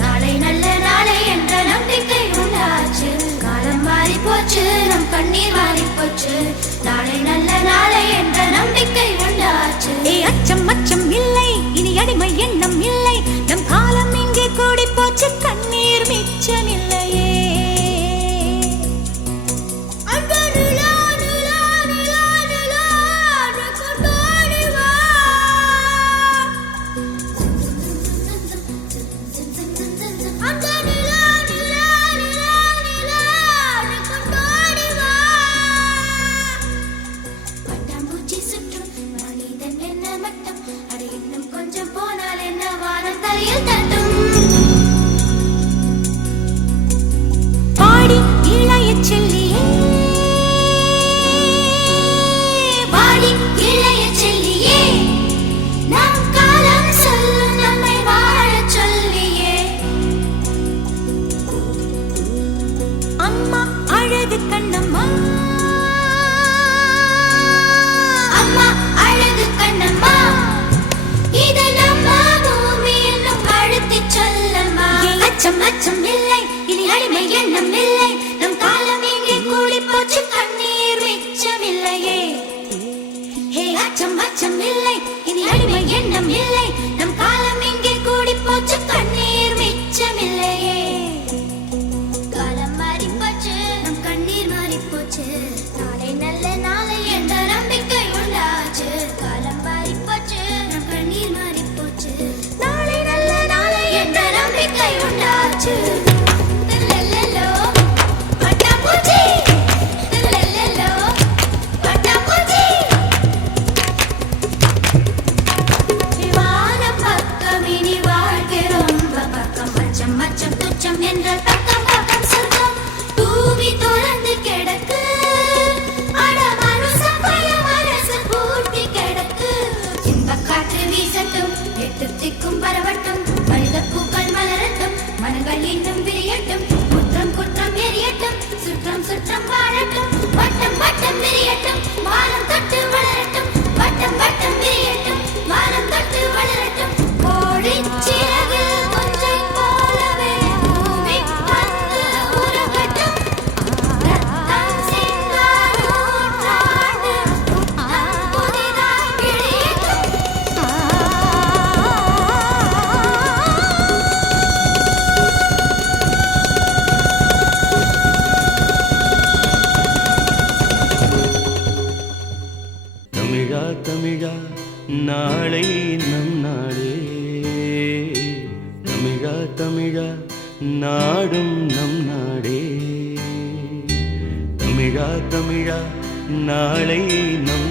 நாளை நல்ல நாளை என்ற நம்பிக்கை உண்டாச்சு. காலம் மாறி போச்சு, நம் கண்ணீர் மாறி போச்சு. நாளை நல்ல நாளை என்ற நம்பிக்கை உண்டாச்சு. அச்சம் அச்சம் இல்லை, இனி அடிமை எண்ணம் இல்லை. நம் காலம் இங்கே கூடி போச்சு, கண்ணீர் மிச்சமில்லையே. பாடி இளைய செல்லியே, பாடி இளைய செல்லியே, நம் காலம் சொல்லும் நம்மை வாழச் சொல்லியே. அம்மா அழகு கண்ணம்மா, அம்மா அழகு கண்ணம்மா, இது நம்ம பூமி என்னும் அழுத்திச் சொல்லம்மா. அச்சம் அச்சம் இல்லை, இனி அடிமை எண்ணம் இல்லை. நம் காலம் இங்கே கூடி போச்சு, கண்ணீர் மிச்சமில்லையே. ஹே அச்சம் அச்சம் இல்லை, இனி அடிமை எண்ணம் இல்லை. நம் காலம் இங்கே கூடி போச்சு, கண்ணீர் மிச்சமில்லையே. காலம் மாறி போச்சு, நம் கண்ணீர் மாறி போச்சு. நாளை நல்ல நாளை என்ற நம்பிக்கை உண்டாச்சு. காலம் மாறி போச்சு, நம் கண்ணீர் மாறி போச்சு. நாளை நல்ல நாளை என்ற நம்பிக்கை உண்டாச்சு. சுற்றம் வாழட்டும், வட்டம் வட்டம் விரியட்டும், வானம் தொட்டு வளரட்டும். வட்டம் வட்டம் விரியட்டும், வானம் தொட்டு வளரட்டும். கோழிச் சிறகு ஒன்றைப் போலவே பூமி வந்து உருகட்டும். ரத்தம் சிந்தாத நூற்றாண்டு நம் புதிதாய் விழியட்டும். தமிழா நாளை நம் நாடே, தமிழா தமிழா நாடும் நம் நாடே. தமிழா தமிழா நாளை நம்